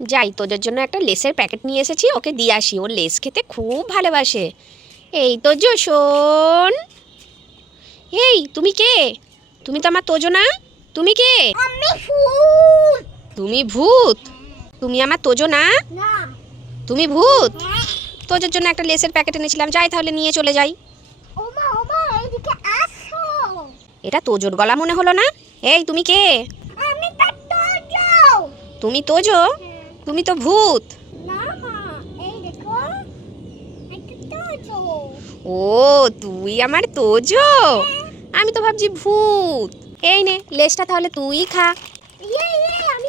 যাই তোদের জন্য একটা লেসের প্যাকেট নিয়ে এসেছি ওকে দিয়ে আসি। ও লেস খেতে খুব ভালোবাসে। এই তোজো শোন এই তুমি কে? তুমি তো আমার তোজো না? তুমি কে? তুমি ভূত? তুমি আমার তোজো না? তুমি ভূত? তোজোর জন্য একটা লেসের প্যাকেট এনেছিলাম। যাই তাহলে নিয়ে চলে যাই। এটা তোজোর গলা মনে হলো না? এই তুমি কে? তুমি তোজো? তুমি তো ভূত। ও তুই আমার তোজো? আমি তো ভাবছি ভূত। এই নে লেসটা তাহলে তুই খা। ইয়ে ইয়ে আমি